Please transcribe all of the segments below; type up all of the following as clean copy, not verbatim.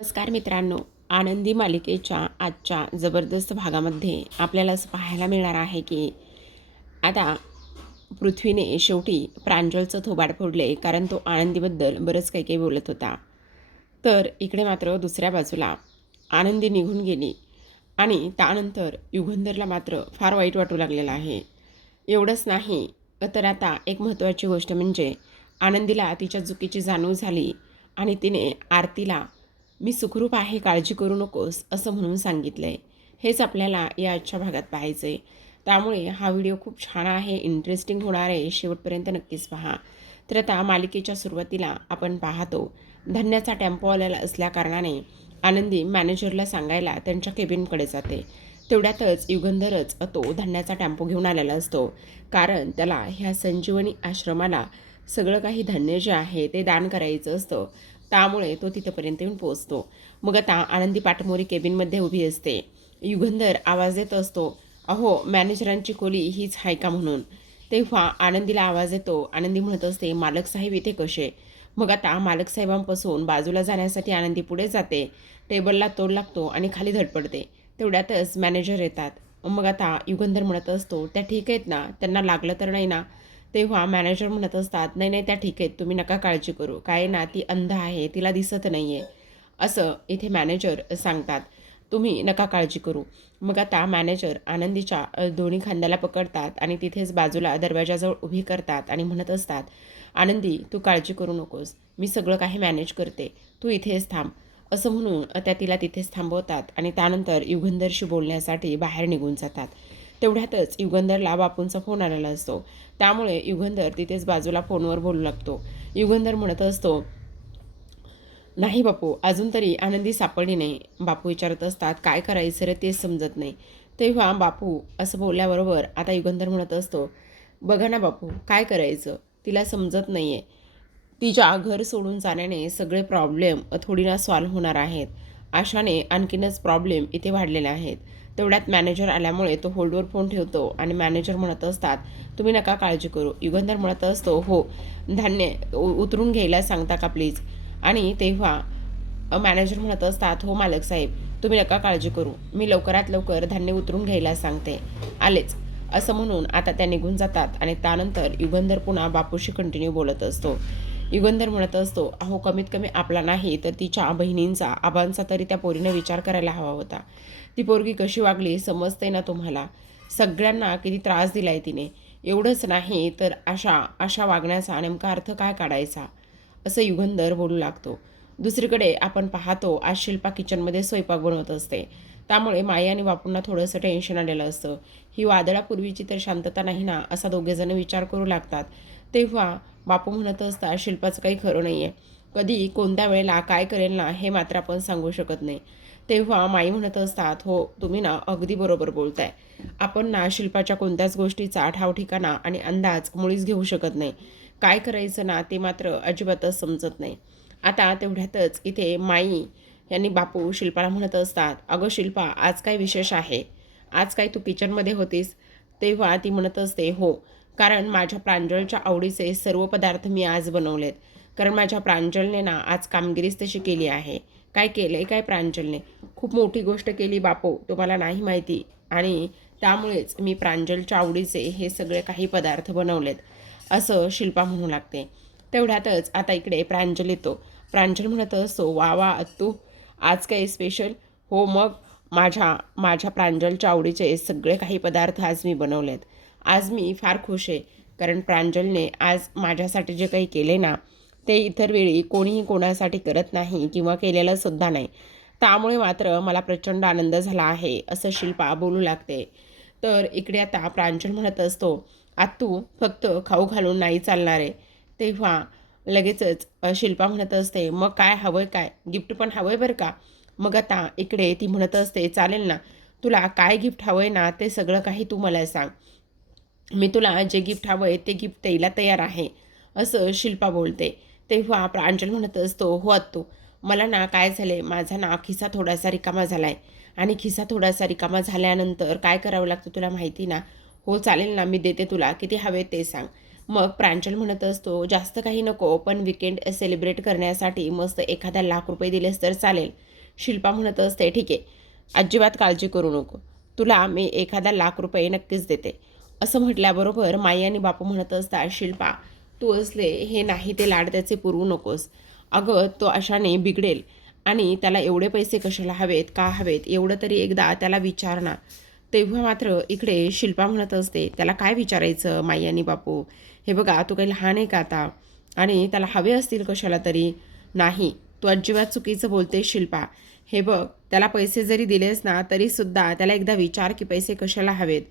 नमस्कार मित्रांनो, आनंदी मालिकेच्या आजच्या जबरदस्त भागामध्ये आपल्याला असं पाहायला मिळणार आहे की आता पृथ्वीने शेवटी प्रांजलचं थोबाड फोडले, कारण तो आनंदीबद्दल बरंच काही काही बोलत होता. तर इकडे मात्र दुसऱ्या बाजूला आनंदी निघून गेली आणि त्यानंतर युगंधरला मात्र फार वाईट वाटू लागलेलं आहे. एवढंच नाही तर आता एक महत्त्वाची गोष्ट म्हणजे आनंदीला तिच्या चुकीची जाणीव झाली आणि तिने आरतीला मी सुखरूप आहे, काळजी करू नकोस असं म्हणून सांगितलं आहे. हेच आपल्याला या आजच्या भागात पाहायचं आहे. त्यामुळे हा व्हिडिओ खूप छान आहे, इंटरेस्टिंग होणार आहे. शेवटपर्यंत नक्कीच पहा. तर आता मालिकेच्या सुरुवातीला आपण पाहतो धन्याचा टेम्पो आलेला असल्याकारणाने आनंदी मॅनेजरला सांगायला त्यांच्या केबिनकडे जाते. तेवढ्यातच युगंधरच तो धन्याचा टेम्पो घेऊन आलेला असतो, कारण त्याला ह्या संजीवनी आश्रमाला सगळं काही धान्य जे आहे ते दान करायचं असतं. त्यामुळे तो तिथंपर्यंत येऊन पोहोचतो. मग आता आनंदी पाठमोरी केबिनमध्ये उभी असते. युगंधर आवाज देत असतो, अहो मॅनेजरांची खोली हीच आहे का म्हणून. तेव्हा आनंदीला आवाज येतो. आनंदी म्हणत असते, मालक साहेब इथे कसे. मग आता मालक साहेबांपासून बाजूला जाण्यासाठी आनंदी पुढे जाते. टेबलला तोड लागतो आणि खाली धडपडते. तेवढ्यातच मॅनेजर येतात. मग आता युगंधर म्हणत असतो, त्या ठीक आहेत ना, त्यांना लागलं तर नाही ना. तेव्हा मॅनेजर म्हणत असतात, नाही नाही त्या ठीक आहेत, तुम्ही नका काळजी करू, काय ना ती अंध आहे, तिला दिसत नाही आहे असं इथे मॅनेजर सांगतात. तुम्ही नका काळजी करू. मग आता मॅनेजर आनंदीच्या दोन्ही खांद्याला पकडतात आणि तिथेच बाजूला दरवाजाजवळ उभी करतात आणि म्हणत असतात, आनंदी तू काळजी करू नकोस, मी सगळं काही मॅनेज करते, तू इथेच थांब असं म्हणून त्या तिला तिथेच थांबवतात आणि त्यानंतर युगंधरशी बोलण्यासाठी बाहेर निघून जातात. तेवढ्यातच युगंधरला बापूंचा फोन आलेला असतो. त्यामुळे युगंधर तिथेच बाजूला फोनवर बोलू लागतो. युगंधर म्हणत असतो, नाही बापू, अजून तरी आनंदी सापडली नाही. बापू विचारत असतात, काय करायचं रे तेच समजत नाही. तेव्हा बापू असं बोलल्याबरोबर आता युगंधर म्हणत असतो, बघा ना बापू, काय करायचं, तिला समजत नाही आहे. तिच्या घर सोडून जाण्याने सगळे प्रॉब्लेम थोडी ना सॉल्व्ह होणार आहेत. अशाने आणखीनच प्रॉब्लेम इथे वाढलेले आहेत. तेवढ्यात मॅनेजर आल्यामुळे तो होल्डवर फोन ठेवतो आणि मॅनेजर म्हणत असतात, तुम्ही नका काळजी करू. युगंधर म्हणत असतो, हो धान्य उतरून घ्यायला सांगता का प्लीज. आणि तेव्हा मॅनेजर म्हणत असतात, हो मालक साहेब, तुम्ही नका काळजी करू, मी लवकरात लवकर धान्य उतरून घ्यायला सांगते, आलेच असं म्हणून आता त्या निघून जातात. आणि त्यानंतर युगंधर पुन्हा बापूशी कंटिन्यू बोलत असतो. युगंधर म्हणत असतो, अहो कमीत कमी आपला नाही तर तिच्या बहिणींचा आबांचा तरी त्या पोरीने विचार करायला हवा होता. ती पोरगी कशी वागली समजते ना तुम्हाला. सगळ्यांना किती त्रास दिलाय तिने. एवढंच नाही तर अशा अशा वागण्याचा नेमका अर्थ काय काढायचा असं युगंधर बोलू लागतो. दुसरीकडे आपण पाहतो आज शिल्पा किचनमध्ये स्वयंपाक बनवत असते. त्यामुळे माया आणि बापूंना थोडंसं टेन्शन आलेलं असतं. ही वादळापूर्वीची तर शांतता नाही ना असा दोघेजण विचार करू लागतात. तेव्हा बापू म्हणत असतात, शिल्पाचं काही खरं नाही आहे, कधी कोणत्या वेळेला काय करेल ना हे मात्र आपण सांगू शकत नाही. तेव्हा माई म्हणत असतात, हो तुम्ही ना अगदी बरोबर बोलताय. आपण ना शिल्पाच्या कोणत्याच गोष्टीचा ठाव ठिकाणा आणि अंदाज मुळीच घेऊ शकत नाही. काय करायचं ना ते मात्र अजिबातच समजत नाही. आता तेवढ्यातच इथे माई यांनी बापू शिल्पाला म्हणत असतात, अगं शिल्पा, आज काय विशेष आहे, आज काय तू किचनमध्ये होतीस. तेव्हा ती म्हणत असते, हो कारण माझ्या प्रांजलच्या आवडीचे सर्व पदार्थ मी आज बनवलेत. कारण माझ्या प्रांजलने ना आज कामगिरीच तशी केली आहे. काय केलं आहे काय प्रांजलने, खूप मोठी गोष्ट केली बापू, तुम्हाला नाही माहिती. आणि त्यामुळेच मी प्रांजलच्या आवडीचे हे सगळे काही पदार्थ बनवलेत असं शिल्पा म्हणू लागते. तेवढ्यातच आता इकडे प्रांजल येतो. प्रांजल म्हणत असतो, वा वा अत्तू, आज काय स्पेशल. हो मग माझ्या माझ्या प्रांजलच्या आवडीचे सगळे काही पदार्थ आज मी बनवलेत. आज मी फार खुश आहे, कारण प्रांजलने आज माझ्यासाठी जे काही केले ना ते इतर वेळी कोणीही कोणासाठी करत नाही किंवा केलेलं सुद्धा नाही. त्यामुळे मात्र मला प्रचंड आनंद झाला आहे असं शिल्पा बोलू लागते. तर इकडे आता प्रांजल म्हणत असतो, आत्तू फक्त खाऊ घालून नाही चालणार आहे. तेव्हा लगेचच शिल्पा म्हणत असते, मग काय हवंय, काय गिफ्ट पण हवंय बरं का. मग आता इकडे ती म्हणत असते, चालेल ना, तुला काय गिफ्ट हवंय ना ते सगळं काही तू मला सांग, मी तुला जे गिफ्ट हवं आहे ते गिफ्ट द्यायला तयार आहे असं शिल्पा बोलते. तेव्हा प्रांजल म्हणत असतो, हो आत्तू, मला ना काय झालं आहे, माझा ना खिसा थोडासा रिकामा झाला आहे आणि खिसा थोडासा रिकामा झाल्यानंतर काय करावं लागतं तुला माहिती ना. हो चालेल ना, मी देते, तुला किती हवे ते सांग. मग प्रांजल म्हणत असतो, जास्त काही नको, पण विकेंड सेलिब्रेट करण्यासाठी मस्त एखादा ₹1,00,000 दिलेस तर चालेल. शिल्पा म्हणत असते, ठीक आहे, अजिबात काळजी करू नको, तुला मी एखादा ₹1,00,000 नक्कीच देते. असं म्हटल्याबरोबर माई आणि बापू म्हणत असतात, शिल्पा तू असले हे नाही ते लाड त्याचे पुरवू नकोस. अगं तो अशाने बिघडेल आणि त्याला एवढे पैसे कशाला हवेत, का हवेत, एवढं तरी एकदा त्याला विचार ना. तेव्हा मात्र इकडे शिल्पा म्हणत असते, त्याला काय विचारायचं माई आणि बापू, हे बघा तू काही लहान आहे का आता, आणि त्याला हवे असतील कशाला तरी. नाही, तू अजिबात चुकीचं बोलते शिल्पा. हे बघ, त्याला पैसे जरी दिलेस ना तरीसुद्धा त्याला एकदा विचार की पैसे कशाला हवेत.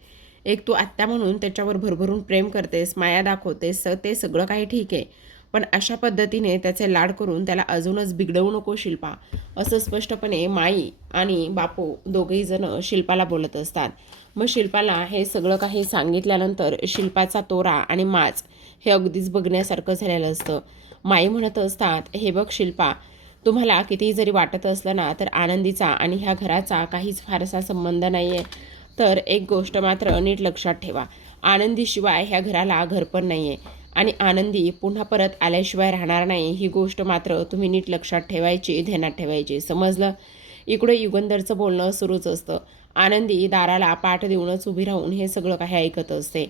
एक तू आत्या म्हणून त्याच्यावर भरभरून प्रेम करतेस, माया दाखवतेस, ते सगळं काही ठीक आहे, पण अशा पद्धतीने त्याचे लाड करून त्याला अजूनच बिघडवू नको शिल्पा. असं स्पष्टपणे माई आणि बापू दोघेही जण शिल्पाला बोलत असतात. मग शिल्पाला हे सगळं काही सांगितल्यानंतर शिल्पाचा तोरा आणि माज हे अगदीच बघण्यासारखं झालेलं असतं. माई म्हणत असतात, हे बघ शिल्पा, तुम्हाला कितीही जरी वाटत असलं ना तर आनंदीचा आणि ह्या घराचा काहीच फारसा संबंध नाही आहे. तर एक गोष्ट मात्र नीट लक्षात ठेवा, आनंदीशिवाय ह्या घराला घर पण नाही आहे आणि आनंदी पुन्हा परत आल्याशिवाय राहणार नाही, ही गोष्ट मात्र तुम्ही नीट लक्षात ठेवायची, ध्यानात ठेवायची, समजलं. इकडे युगंधरचं बोलणं सुरूच असतं. आनंदी दाराला पाठ देऊनच उभी राहून हे सगळं काही ऐकत असते.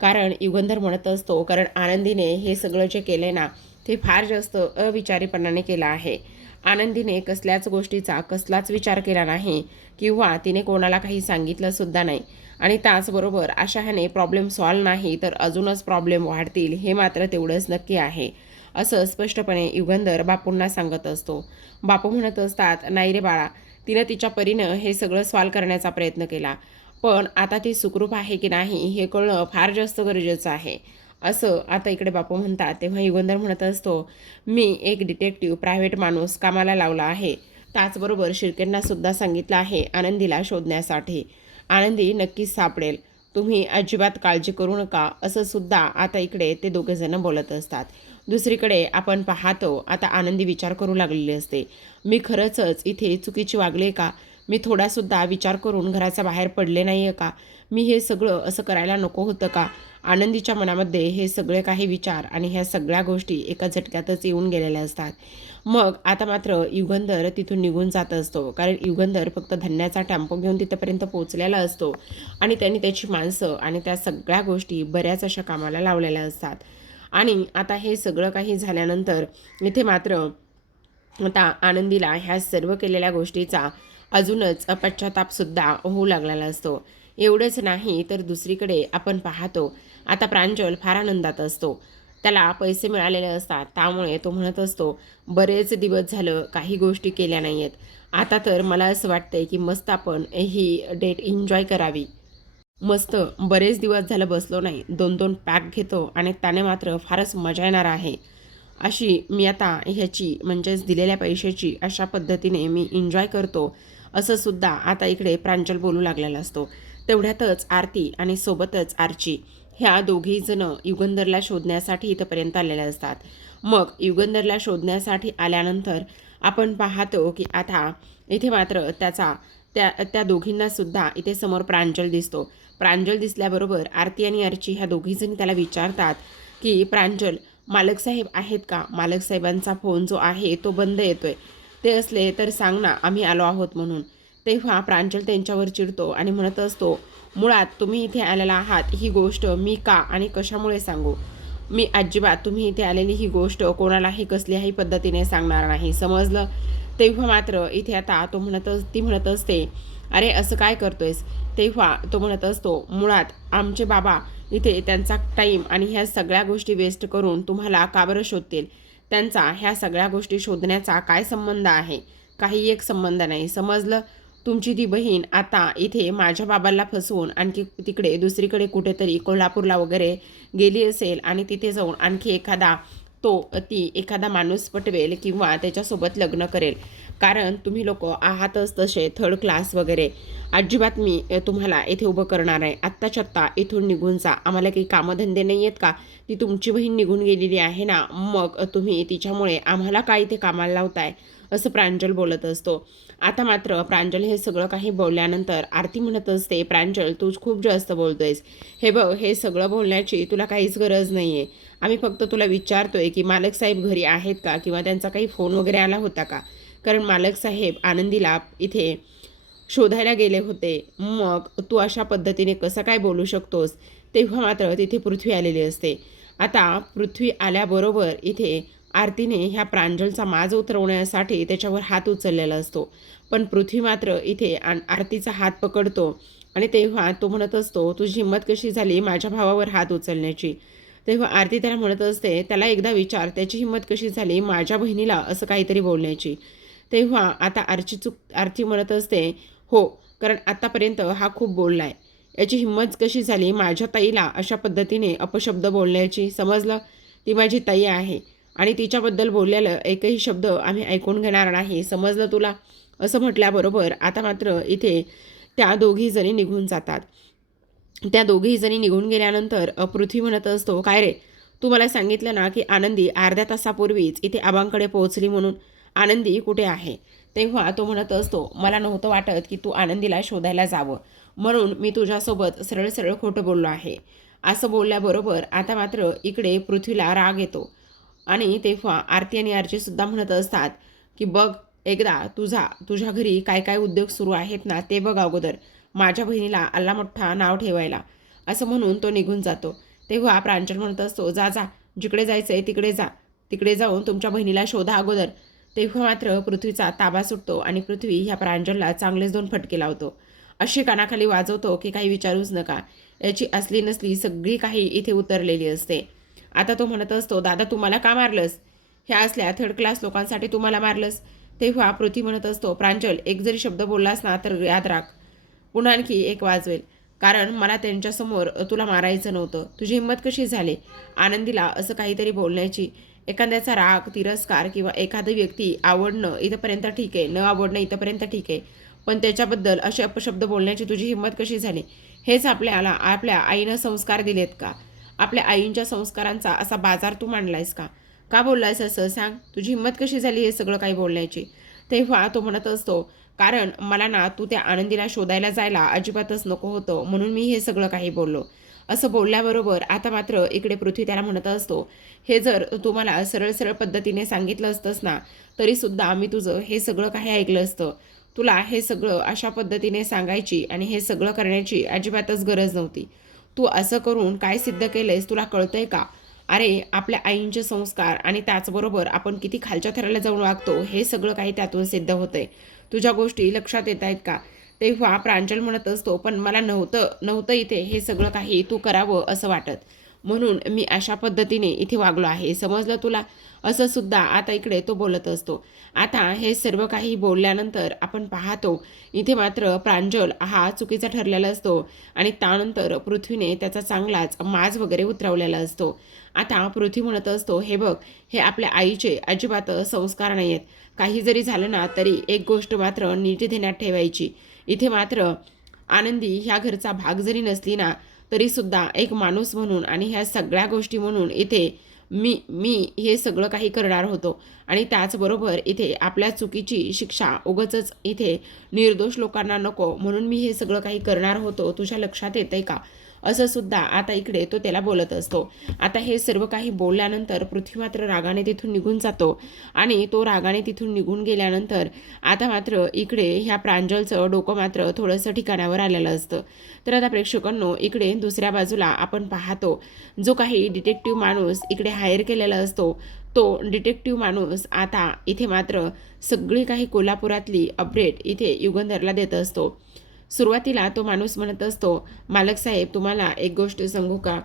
कारण युगंधर म्हणत असतो, कारण आनंदीने हे सगळं जे केले ना ते फार जास्त अविचारीपणाने केलं आहे. आनंदीने कसल्याच गोष्टीचा कसलाच विचार केला नाही किंवा तिने कोणाला काही सांगितलं सुद्धा नाही. आणि त्याचबरोबर अशा ह्याने प्रॉब्लेम सॉल्व नाही तर अजूनच प्रॉब्लेम वाढतील, हे मात्र तेवढंच नक्की आहे, असं स्पष्टपणे युगंधर बापूंना सांगत असतो. बापू म्हणत असतात, नाही रे बाळा, तिनं तिच्या परीनं हे सगळं सॉल्व करण्याचा प्रयत्न केला, पण आता ती सुखरूप आहे की नाही हे कळणं फार जास्त गरजेचं आहे, असं आता इकडे बापू म्हणतात. तेव्हा युगंधर म्हणत असतो, मी एक डिटेक्टिव्ह प्रायव्हेट माणूस कामाला लावला आहे, त्याचबरोबर शिर्केंनासुद्धा सांगितलं आहे आनंदीला शोधण्यासाठी. आनंदी नक्कीच सापडेल, तुम्ही अजिबात काळजी करू नका, असं सुद्धा आता इकडे ते दोघेजणं बोलत असतात. दुसरीकडे आपण पाहतो आता आनंदी विचार करू लागलेली असते, मी खरंच इथे चुकीची वागले का, मी थोडासुद्धा विचार करून घराच्या बाहेर पडले नाही आहे का, मी हे सगळं असं करायला नको होतं का. आनंदीच्या मनामध्ये हे सगळे काही विचार आणि ह्या सगळ्या गोष्टी एका झटक्यातच येऊन गेलेल्या असतात. मग आता मात्र युगंधर तिथून निघून जात असतो, कारण युगंधर फक्त धान्याचा टेम्पो घेऊन तिथपर्यंत पोहोचलेला असतो आणि त्यांनी त्याची माणसं आणि त्या सगळ्या गोष्टी बऱ्याच अशा कामाला लावलेल्या असतात. आणि आता हे सगळं काही झाल्यानंतर इथे मात्र आता आनंदीला ह्या सर्व केलेल्या गोष्टीचा अजूनच पश्चातापसुद्धा होऊ लागलेला असतो. एवढंच नाही तर दुसरीकडे आपण पाहतो आता प्रांजल फार आनंदात असतो. त्याला पैसे मिळालेले असतात, त्यामुळे तो म्हणत असतो, बरेच दिवस झालं काही गोष्टी केल्या नाही आहेत, आता तर मला असं वाटतंय की मस्त आपण ही डेट एन्जॉय करावी. मस्त बरेच दिवस झालं बसलो नाही, 2-2 पॅक घेतो आणि त्याने मात्र फारच मजा येणार आहे. अशी मी आता ह्याची म्हणजेच दिलेल्या पैशाची अशा पद्धतीने मी एन्जॉय करतो, असं सुद्धा आता इकडे प्रांजल बोलू लागलेला असतो. तेवढ्यातच आरती आणि सोबतच आर्ची ह्या दोघी जण युगंधरला शोधण्यासाठी इथंपर्यंत आलेल्या असतात. मग युगंधरला शोधण्यासाठी आल्यानंतर आपण पाहतो की आता इथे मात्र त्या त्या दोघींना सुद्धा इथे समोर प्रांजल दिसतो. प्रांजल दिसल्याबरोबर आरती आणि अर्ची ह्या दोघीजणी त्याला विचारतात की प्रांजल, मालक साहेब आहेत का, मालक साहेबांचा फोन जो आहे तो बंद येतोय, ते असले तर सांग ना, आम्ही आलो आहोत म्हणून. तेव्हा प्रांजल त्यांच्यावर चिडतो आणि म्हणत असतो, मुळात तुम्ही इथे आलेला आहात ही गोष्ट मी का आणि कशामुळे सांगू, मी अजिबात तुम्ही इथे आलेली ही गोष्ट कोणालाही कसल्याही पद्धतीने सांगणार नाही, समजलं. तेव्हा मात्र इथे आता ती म्हणत असते, अरे असं काय करतोयस. तेव्हा तो म्हणत असतो, मुळात आमचे बाबा इथे त्यांचा टाईम आणि ह्या सगळ्या गोष्टी वेस्ट करून तुम्हाला का बरं शोधतील, त्यांचा ह्या सगळ्या गोष्टी शोधण्याचा काय संबंध आहे, काही एक संबंध नाही, समजलं. तुमची ती बहीण आता इथे माझ्या बाबाला फसवून आणखी तिकडे दुसरीकडे कुठेतरी कोल्हापूरला वगैरे गेली असेल आणि तिथे जाऊन आणखी ती एखादा माणूस पटवेल किंवा त्याच्यासोबत लग्न करेल, कारण तुम्ही लोक आहातच तसे थर्ड क्लास वगैरे. अजिबात मी तुम्हाला इथे उभं करणार आहे, आत्ताच्या आत्ता इथून निघून जा, आम्हाला काही कामधंदे नाही आहेत का, ती तुमची बहीण निघून गेलेली आहे ना, मग तुम्ही तिच्यामुळे आम्हाला काय इथे कामाला लावताय, असं प्रांजल बोलत असतो. आता मात्र प्रांजल हे सगळं काही बोलल्यानंतर आरती म्हणत असते, प्रांजल तू खूप जास्त बोलतोयस, हे बघ हे सगळं बोलण्याची तुला काहीच गरज नाही आहे, आम्ही फक्त तुला विचारतोय की मालक साहेब घरी आहेत का किंवा त्यांचा काही फोन वगैरे आला होता का, कारण मालक साहेब आनंदीला इथे शोधायला गेले होते. मग तू अशा पद्धतीने कसं काय बोलू शकतोस? तेव्हा मात्र तिथे पृथ्वी आलेली असते. आता पृथ्वी आल्याबरोबर इथे आरतीने ह्या प्रांजलचा माज उतरवण्यासाठी त्याच्यावर हात उचललेला असतो. पण पृथ्वी मात्र इथे आरतीचा हात पकडतो आणि तेव्हा तो म्हणत असतो, तुझी हिंमत कशी झाली माझ्या भावावर हात उचलण्याची? तेव्हा आरती त्याला म्हणत असते, त्याला एकदा विचार त्याची हिंमत कशी झाली माझ्या बहिणीला असं काहीतरी बोलण्याची. तेव्हा आता आरती म्हणत असते, हो, कारण आतापर्यंत हा खूप बोललाय. याची हिंमत कशी झाली माझ्या ताईला अशा पद्धतीने अपशब्द बोलण्याची? समजलं? ती माझी ताई आहे आणि तिच्याबद्दल बोललेलं एकही शब्द आम्ही ऐकून घेणार नाही. समजलं तुला? असं म्हटल्याबरोबर आता मात्र इथे त्या दोघी जणी निघून जातात. त्या दोघीही जणी निघून गेल्यानंतर पृथ्वी म्हणत असतो, काय रे, तू मला सांगितलं ना की आनंदी अर्ध्या तासापूर्वीच इथे आबांकडे पोहोचली म्हणून. आनंदी कुठे आहे? तेव्हा तो म्हणत असतो, मला नव्हतं वाटत की तू आनंदीला शोधायला जावं, म्हणून मी तुझ्यासोबत सरळ सरळ खोटं बोललो आहे. असं बोलल्याबरोबर आता मात्र इकडे पृथ्वीला राग येतो आणि तेव्हा आरती आणि आरतीसुद्धा म्हणत असतात की बघ एकदा तुझ्या घरी काय काय उद्योग सुरू आहेत ना ते बघ अगोदर, माझ्या बहिणीला आल्ला मोठा नाव ठेवायला. असं म्हणून तो निघून जातो. तेव्हा प्रांजल म्हणत असतो, जा जा, जिकडे जायचं आहे तिकडे जा, तिकडे जाऊन तुमच्या बहिणीला शोधा अगोदर. तेव्हा मात्र पृथ्वीचा ताबा सुटतो आणि पृथ्वी ह्या प्रांजलला चांगलेच 2 फटके लावतो. अशी कानाखाली वाजवतो की काही विचारूच नका. याची असली नसली सगळी काही इथे उतरलेली असते. आता तो म्हणत असतो, दादा तू मला का मारलंस? ह्या असल्या थर्ड क्लास लोकांसाठी तू मला मारलंस? तेव्हा पृथ्वी म्हणत असतो, प्रांजल एक जरी शब्द बोललास ना तर याद राख, पुन्हा आणखी एक वाजवेल, कारण मला त्यांच्यासमोर तुला मारायचं नव्हतं. तुझी हिंमत कशी झाली आनंदीला असं काहीतरी बोलण्याची? एखाद्याचा राग, तिरस्कार किंवा एखादी व्यक्ती आवडणं इथंपर्यंत ठीक आहे, न आवडणं इथंपर्यंत ठीक आहे, पण त्याच्याबद्दल असे अपशब्द बोलण्याची तुझी हिंमत कशी झाली? हेच आपल्याला आपल्या आईनं संस्कार दिलेत का? आपल्या आईंच्या संस्कारांचा असा बाजार तू मांडलायस का? का बोललायस असं सांग? तुझी हिंमत कशी झाली हे सगळं काही बोलण्याची? तेव्हा तो म्हणत असतो, कारण मला ना तू त्या आनंदीला शोधायला जायला अजिबातच नको होतं, म्हणून मी हे सगळं काही बोललो. असं बोलल्याबरोबर आता मात्र इकडे पृथ्वी त्याला म्हणत असतो, हे जर तू मला सरळ सरळ पद्धतीने सांगितलं असतंस ना तरीसुद्धा मी तुझं हे सगळं काही ऐकलं असतं. तुला हे सगळं अशा पद्धतीने सांगायची आणि हे सगळं करण्याची अजिबातच गरज नव्हती. तू असं करून काय सिद्ध केलंयस तुला कळतंय का? अरे आपल्या आईंचे संस्कार आणि त्याचबरोबर आपण किती खालच्या थराला जाऊन वागतो हे सगळं काही त्यातून सिद्ध होतंय. तुझ्या गोष्टी लक्षात येत आहेत का? तेव्हा प्रांजल म्हणत असतो, पण मला नव्हतं इथे हे सगळं काही तू करावं असं वाटत, म्हणून मी अशा पद्धतीने इथे वागलो आहे. समजलं तुला? असं सुद्धा आता इकडे तो बोलत असतो. आता हे सर्व काही बोलल्यानंतर आपण पाहतो इथे मात्र प्रांजल हा चुकीचा ठरलेला असतो आणि त्यानंतर पृथ्वीने त्याचा चांगलाच माज वगैरे उतरवलेला असतो. आता पृथ्वी म्हणत असतो, हे बघ, हे आपल्या आईचे अजिबात संस्कार नाही आहेत. काही जरी झालं ना तरी एक गोष्ट मात्र नीट ध्यानात ठेवायची, इथे मात्र आनंदी ह्या घरचा भाग जरी नसली ना तरीसुद्धा एक माणूस म्हणून आणि ह्या सगळ्या गोष्टी म्हणून इथे मी हे सगळं काही करणार होतो आणि त्याचबरोबर इथे आपल्या चुकीची शिक्षा उगाचच इथे निर्दोष लोकांना नको म्हणून मी हे सगळं काही करणार होतो. तुझ्या लक्षात येतंय का? असं सुद्धा आता इकडे तो त्याला बोलत असतो. आता हे सर्व काही बोलल्यानंतर पृथ्वी मात्र रागाने तिथून निघून जातो आणि तो रागाने तिथून निघून गेल्यानंतर आता मात्र इकडे ह्या प्रांजलचं डोकं मात्र थोडंसं ठिकाणावर आलेलं असतं. तर आता प्रेक्षकांनो इकडे दुसऱ्या बाजूला आपण पाहतो जो काही डिटेक्टिव्ह माणूस इकडे हायर केलेला असतो तो डिटेक्टिव्ह माणूस आता इथे मात्र सगळी काही कोल्हापुरातली अपडेट इथे युगंधरला देत असतो. सुरुवातीला तो माणूस म्हणत असतो, मालक साहेब तुम्हाला एक गोष्ट सांगू का?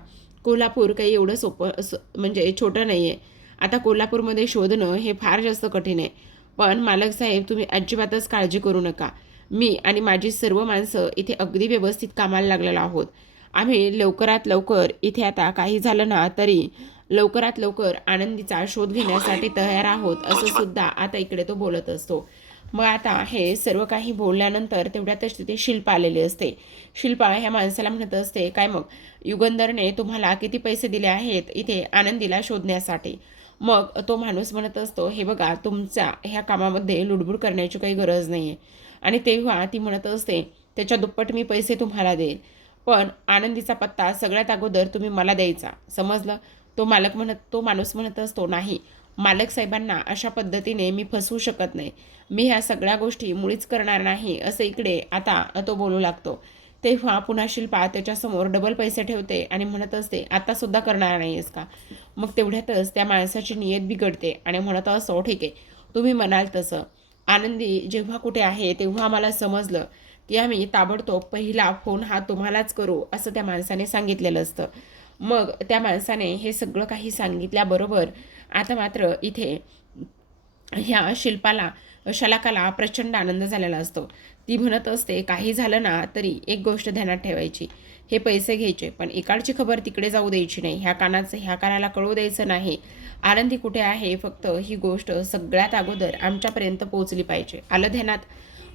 कोल्हापूर काही एवढं सोपं म्हणजे छोटं नाही आहे. आता कोल्हापूरमध्ये शोधणं हे फार जास्त कठीण आहे. पण मालक साहेब तुम्ही अजिबातच काळजी करू नका. मी आणि माझी सर्व माणसं इथे अगदी व्यवस्थित कामाला लागलेलो आहोत. आम्ही लवकरात लवकर इथे आता काही झालं ना तरी लवकरात लवकर आनंदीचा शोध घेण्यासाठी तयार आहोत असं सुद्धा आता इकडे तो बोलत असतो. मग आता हे सर्व काही बोलल्यानंतर तेवढ्यातच तिथे शिल्पा आलेली असते. शिल्पा ह्या माणसाला म्हणत असते, काय मग युगंधरने तुम्हाला किती पैसे दिले आहेत इथे आनंदीला शोधण्यासाठी? मग तो माणूस म्हणत असतो, हे बघा तुमच्या ह्या कामामध्ये लुडबुड करण्याची काही गरज नाही आहे. आणि तेव्हा ती म्हणत असते, त्याच्या दुप्पट मी पैसे तुम्हाला देईल, पण आनंदीचा पत्ता सगळ्यात अगोदर तुम्ही मला द्यायचा, समजलं? तो माणूस म्हणत असतो, नाही, मालक साहेबांना अशा पद्धतीने मी फसवू शकत नाही. मी ह्या सगळ्या गोष्टी मुळीच करणार नाही, असं इकडे आता तो बोलू लागतो. तेव्हा पुन्हा शिल्पा त्याच्यासमोर डबल पैसे ठेवते आणि म्हणत असते, आतासुद्धा करणार नाही आहेस का? मग तेवढ्यातच त्या माणसाची नियत बिघडते आणि म्हणत असतो, ठीक आहे, तुम्ही म्हणाल तसं. आनंदी जेव्हा कुठे आहे तेव्हा मला समजलं की आम्ही ताबडतोब पहिला फोन हा तुम्हालाच करू, असं त्या माणसाने सांगितलेलं असतं. मग त्या माणसाने हे सगळं काही सांगितल्याबरोबर आता मात्र इथे ह्या शिल्पाला शलाकाला प्रचंड आनंद झालेला असतो. ती म्हणत असते, काही झालं ना तरी एक गोष्ट ध्यानात ठेवायची, हे पैसे घ्यायचे पण इकडची खबर तिकडे जाऊ द्यायची नाही, ह्या कानाला कळू द्यायचं नाही. आनंदी कुठे आहे, फक्त ही गोष्ट सगळ्यात अगोदर आमच्यापर्यंत पोहोचली पाहिजे, आलं ध्यानात?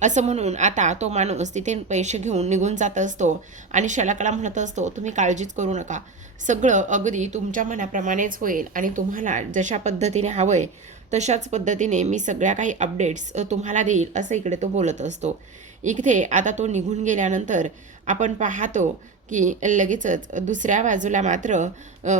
असं म्हणून आता तो माणूस तिथे पैसे घेऊन निघून जात असतो आणि शलाकाला म्हणत असतो, तुम्ही काळजीच करू नका, सगळं अगदी तुमच्या मनाप्रमाणेच होईल आणि तुम्हाला जशा पद्धतीने हवंय तशाच पद्धतीने मी सगळ्या काही अपडेट्स तुम्हाला देईल, असं इकडे तो बोलत असतो. इथे आता तो निघून गेल्यानंतर आपण पाहतो की लगेचच दुसऱ्या बाजूला मात्र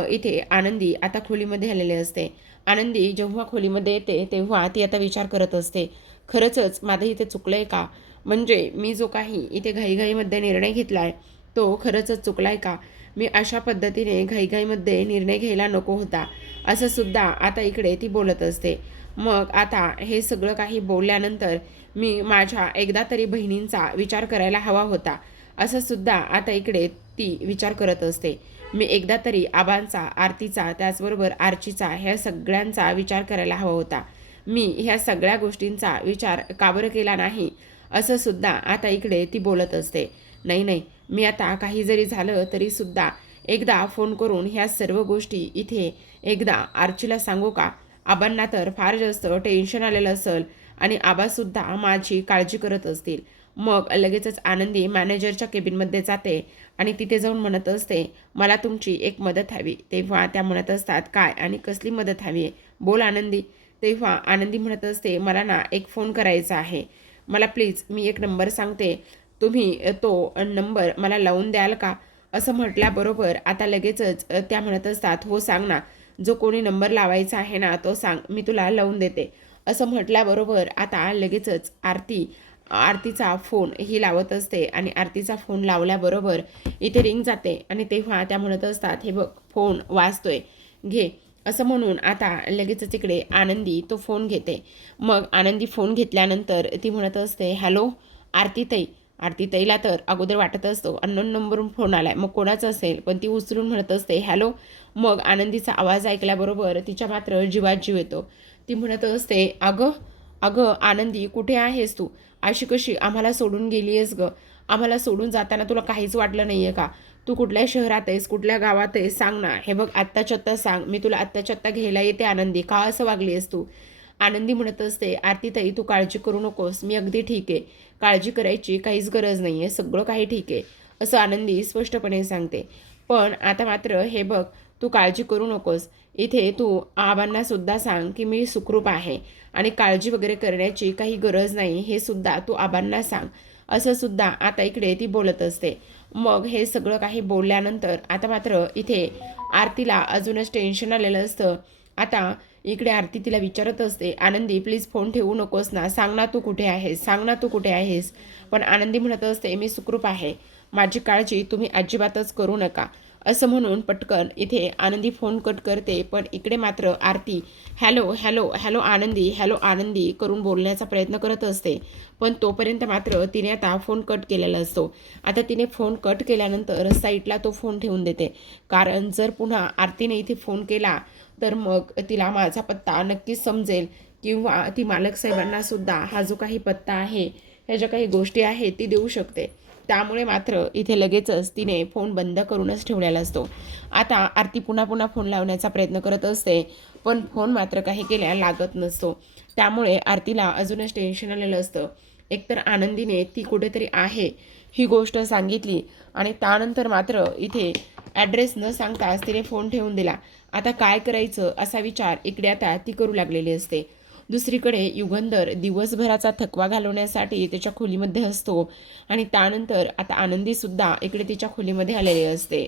इथे आनंदी आता खोलीमध्ये आलेले असते. आनंदी जेव्हा खोलीमध्ये येते तेव्हा ती आता विचार करत असते, खरंच माझं इथे चुकलं आहे का? म्हणजे मी जो काही इथे घाईघाईमध्ये निर्णय घेतला आहे तो खरंच चुकला आहे का? मी अशा पद्धतीने घाईघाईमध्ये निर्णय घ्यायला नको होता, असं सुद्धा आता इकडे ती बोलत असते. मग आता हे सगळं काही बोलल्यानंतर मी माझ्या एकदा तरी बहिणींचा विचार करायला हवा होता, असं सुद्धा आता इकडे ती विचार करत असते. मी एकदा तरी आबांचा, आरतीचा, त्याचबरोबर आर्चीचा, ह्या सगळ्यांचा विचार करायला हवा होता. मी ह्या सगळ्या गोष्टींचा विचार का बरं केला नाही, असं सुद्धा आता इकडे ती बोलत असते. नाही नाही, मी आता काही जरी झालं तरी सुद्धा एकदा फोन करून ह्या सर्व गोष्टी इथे एकदा आर्चीला सांगू का? आबांना तर फार जास्त टेन्शन आलेलं असेल आणि आबासुद्धा माझी काळजी करत असतील. मग लगेचच आनंदी मॅनेजरच्या केबिनमध्ये जाते आणि तिथे जाऊन म्हणत असते, मला तुमची एक मदत हवी. तेव्हा त्या म्हणत असतात, काय आणि कसली मदत हवी आहे, बोल आनंदी. तेव्हा आनंदी म्हणत असते, मला ना एक फोन करायचा आहे, मला प्लीज, मी एक नंबर सांगते, तुम्ही तो नंबर मला लावून द्याल का? असं म्हटल्याबरोबर आता लगेचच त्या म्हणत असतात, हो सांग ना, जो कोणी नंबर लावायचा आहे ना तो सांग, मी तुला लावून देते. असं म्हटल्याबरोबर आता लगेचच आरतीचा फोन ही लावत असते आणि आरतीचा फोन लावल्याबरोबर इथे रिंग जाते आणि तेव्हा त्या म्हणत असतात, हे बघ फोन वाजतोय, घे. असं म्हणून आता लगेचच इकडे आनंदी तो फोन घेते. मग आनंदी फोन घेतल्यानंतर ती म्हणत असते, हॅलो आरतीताई. आरतीताईला तर अगोदर वाटत असतो अननोन नंबरवरून फोन आलाय, मग कोणाचा असेल, पण ती उचलून म्हणत असते, हॅलो. मग आनंदीचा आवाज ऐकल्याबरोबर तिच्या मात्र जीवात जीव येतो. ती म्हणत असते, अगं अगं आनंदी, कुठे आहेस तू? अशी कशी आम्हाला सोडून गेली आहेस गं? आम्हाला सोडून जाताना तुला काहीच वाटलं नाही आहे का? तू कुठल्या शहरात आहेस, कुठल्या गावात आहेस, सांग ना. हे बघ आत्ताच्या आत्ता सांग, मी तुला आत्ताच्या आत्ता घ्यायला येते आनंदी, का असं वागली आहेस तू? आनंदी म्हणत असते, आरतीताई तू काळजी करू नकोस, मी अगदी ठीक आहे, काळजी करायची काहीच गरज नाही आहे, सगळं काही ठीक आहे, असं आनंदी स्पष्टपणे सांगते. पण आता मात्र हे बघ, तू काळजी करू नकोस, इथे तू आबांना सुद्धा सांग की मी सुखरूप आहे आणि काळजी वगैरे करण्याची काही गरज नाही, हे सुद्धा तू आबांना सांग, असं सुद्धा आता इकडे ती बोलत असते. मग हे सगळं काही बोलल्यानंतर आता मात्र इथे आरतीला अजूनच टेन्शन आलेलं असतं. आता इकडे आरती तिला विचारत असते, आनंदी प्लीज फोन ठेवू नकोस ना, सांग ना तू कुठे आहेस, सांग ना तू कुठे आहेस. पण आनंदी म्हणत असते, मी सुखरूप आहे, माझी काळजी तुम्ही अजिबातच करू नका. असं म्हणून पटकन इथे आनंदी फोन कट करते. पण इकडे मात्र आरती हॅलो हॅलो हॅलो आनंदी, हॅलो आनंदी करून बोलण्याचा प्रयत्न करत असते. पण तोपर्यंत मात्र तिने आता फोन कट केलेला असतो. आता तिने फोन कट केल्यानंतर साईडला तो फोन ठेवून देते, कारण जर पुन्हा आरतीने इथे फोन केला तर मग तिला माझा पत्ता नक्कीच समजेल किंवा ती मालक साहेबांना सुद्धा हा जो काही पत्ता आहे, ह्या ज्या काही गोष्टी आहेत ती देऊ शकते. त्यामुळे मात्र इथे लगेचच तिने फोन बंद करूनच ठेवलेला असतो. आता आरती पुन्हा पुन्हा फोन लावण्याचा प्रयत्न करत असते, पण फोन मात्र काही केल्या लागत नसतो. त्यामुळे आरतीला अजूनच टेन्शन आलेलं असतं. एकतर आनंदीने ती कुठेतरी आहे ही गोष्ट सांगितली आणि त्यानंतर मात्र इथे ॲड्रेस न सांगताच तिने फोन ठेवून दिला. आता काय करायचं असा विचार इकडे आता ती करू लागलेली असते. दुसरीकडे युगंधर दिवसभराचा थकवा घालवण्यासाठी त्याच्या खोलीमध्ये असतो आणि त्यानंतर आता आनंदीसुद्धा इकडे तिच्या खोलीमध्ये आलेली असते.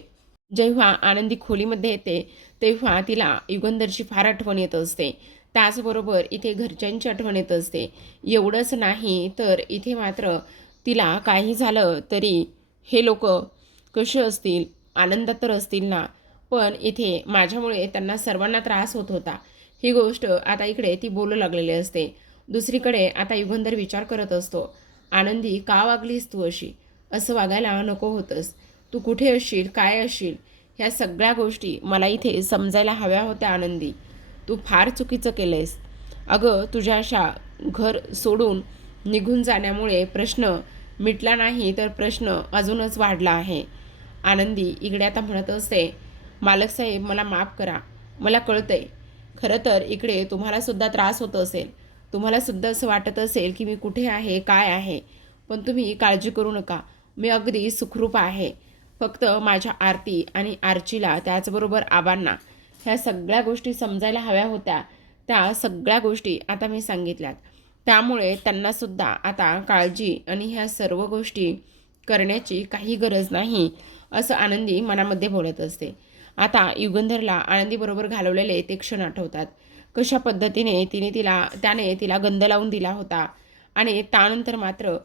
जेव्हा आनंदी खोलीमध्ये येते तेव्हा तिला युगंधरची फार आठवण येत असते. त्याचबरोबर इथे घरच्यांची आठवण येत असते. एवढंच नाही तर इथे मात्र तिला काही झालं तरी हे लोक कसे असतील, आनंदात तर असतील ना, पण इथे माझ्यामुळे त्यांना सर्वांना त्रास होत होता, ही गोष्ट आता इकडे ती बोलू लागलेली असते. दुसरीकडे आता युगंधर विचार करत असतो, आनंदी का वागलीस तू अशी? असं वागायला नको होतंस. तू कुठे असशील, काय असशील, ह्या सगळ्या गोष्टी मला इथे समजायला हव्या होत्या आनंदी. तू फार चुकीचं केलंयस. अगं तुझ्या अशा घर सोडून निघून जाण्यामुळे प्रश्न मिटला नाही तर प्रश्न अजूनच वाढला आहे. आनंदी इकडे आता म्हणत असते, मालक साहेब मला माफ करा. मला कळतंय. खरं तर इकडे तुम्हालासुद्धा त्रास होत असेल. तुम्हालासुद्धा असं वाटत असेल की मी कुठे आहे, काय आहे. पण तुम्ही काळजी करू नका. मी अगदी सुखरूप आहे. फक्त माझ्या आरती आणि आर्चीला त्याचबरोबर आबांना ह्या सगळ्या गोष्टी समजायला हव्या होत्या. त्या सगळ्या गोष्टी आता मी सांगितल्यात. त्यामुळे त्यांनासुद्धा आता काळजी आणि ह्या सर्व गोष्टी करण्याची काही गरज नाही, असं आनंदी मनामध्ये बोलत असते. आता युगंधरला आनंदीबरोबर घालवलेले ते क्षण आठवतात. कशा पद्धतीने त्याने तिला गंध लावून दिला होता आणि त्यानंतर मात्र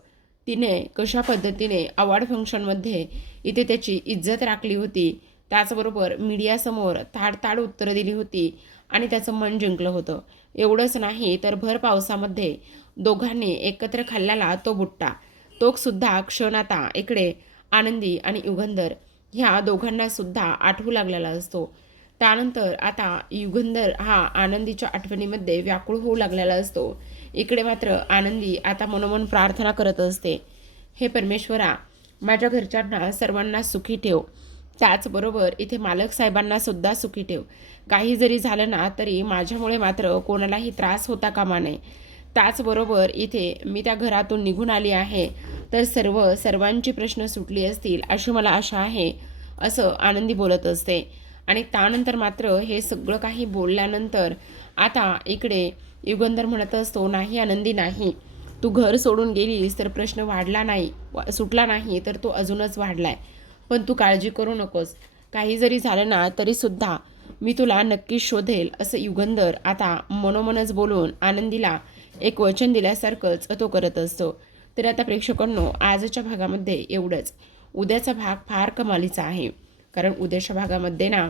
तिने कशा पद्धतीने अवॉर्ड फंक्शनमध्ये इथे त्याची इज्जत राखली होती. त्याचबरोबर मीडियासमोर ताड उत्तरं दिली होती आणि त्याचं मन जिंकलं होतं. एवढंच नाही तर भर पावसामध्ये दोघांनी एकत्र खाल्ल्याला तो बुट्टा, तोसुद्धा क्षण आता इकडे आनंदी आणि युगंधर ह्या दोघांनासुद्धा आठवू लागलेला असतो. त्यानंतर आता युगंधर हा आनंदीच्या आठवणीमध्ये व्याकुळ होऊ लागलेला असतो. इकडे मात्र आनंदी आता मनोमन प्रार्थना करत असते, हे परमेश्वरा, माझ्या घरच्यांना सर्वांना सुखी ठेव. त्याचबरोबर इथे मालक साहेबांनासुद्धा सुखी ठेव. काही जरी झालं ना तरी माझ्यामुळे मात्र कोणालाही त्रास होता कामा नये. त्याचबरोबर इथे मी त्या घरातून निघून आली आहे तर सर्वांची प्रश्न सुटली असतील अशी मला आशा आहे, असं आनंदी बोलत असते. आणि त्यानंतर मात्र हे सगळं काही बोलल्यानंतर आता इकडे युगंधर म्हणत असतो, नाही आनंदी नाही, तू घर सोडून गेलीस तर प्रश्न वाढला नाही, सुटला नाही तर तो अजूनच वाढलाय. पण तू काळजी करू नकोस. काही जरी झालं ना तरीसुद्धा मी तुला नक्कीच शोधेल, असं युगंधर आता मनोमनच बोलून आनंदीला एक वचन दिल्यासारखंच तो करत असतो. तर आता प्रेक्षकांनो, आजच्या भागामध्ये एवढंच. उद्याचा भाग फार कमालीचा आहे, कारण उद्याच्या भागामध्ये ना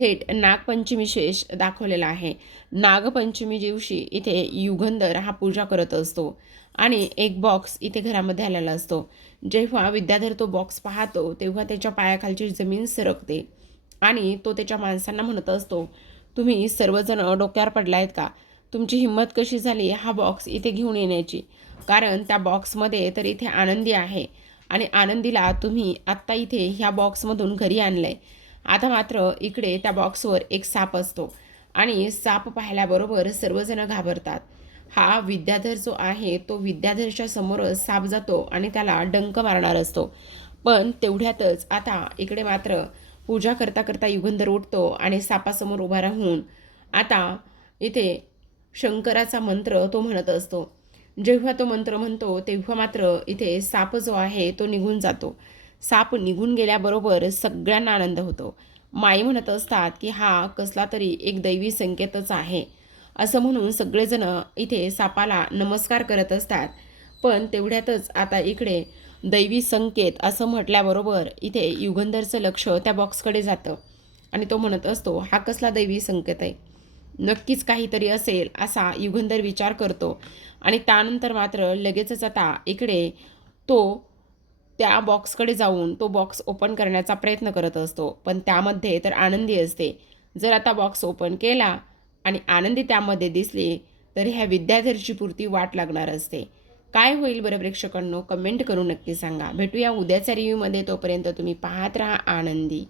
थेट नागपंचमी विशेष दाखवलेला आहे. नागपंचमी दिवशी इथे युगंधर हा पूजा करत असतो आणि एक बॉक्स इथे घरामध्ये आलेला असतो. जेव्हा विद्याधर तो बॉक्स पाहतो तेव्हा त्याच्या पायाखालची जमीन सरकते आणि तो त्याच्या माणसांना म्हणत असतो, तुम्ही सर्वजण डोक्यावर पडलायत का? तुमची हिंमत कशी झाली हा बॉक्स इथे घेऊन येण्याची? कारण त्या बॉक्समध्ये तर इथे आनंदी आहे आणि आनंदीला तुम्ही आत्ता इथे ह्या बॉक्समधून घरी आणलं आहे. आता मात्र इकडे त्या बॉक्सवर एक साप असतो आणि साप पाहिल्याबरोबर सर्वजण घाबरतात. हा विद्याधर जो आहे तो विद्याधरच्या समोरच साप जातो आणि त्याला डंक मारणार असतो. पण तेवढ्यातच आता इकडे मात्र पूजा करता करता युगंधर उठतो आणि सापासमोर उभा राहून आता इथे शंकराचा मंत्र तो म्हणत असतो. जेव्हा तो मंत्र म्हणतो तेव्हा मात्र इथे साप जो आहे तो निघून जातो. साप निघून गेल्याबरोबर सगळ्यांना आनंद होतो. माई म्हणत असतात की हा कसला तरी एक दैवी संकेतच आहे, असं म्हणून सगळेजण इथे सापाला नमस्कार करत असतात. पण तेवढ्यातच आता इकडे दैवी संकेत असं म्हटल्याबरोबर इथे युगंधरचं लक्ष त्या बॉक्सकडे जातं आणि तो म्हणत असतो, हा कसला दैवी संकेत आहे? नक्कीच काहीतरी असेल असा युगंधर विचार करतो आणि त्यानंतर मात्र लगेचच आता इकडे तो त्या बॉक्सकडे जाऊन तो बॉक्स ओपन करण्याचा प्रयत्न करत असतो. पण त्यामध्ये तर आनंदी असते. जर आता बॉक्स ओपन केला आणि आनंदी त्यामध्ये दिसली तर ह्या विद्याधरची पुरती वाट लागणार असते. काय होईल बरं प्रेक्षकांनो, कमेंट करून नक्की सांगा. भेटूया उद्याच्या रिव्ह्यूमध्ये. तोपर्यंत तुम्ही पाहत राहा आनंदी.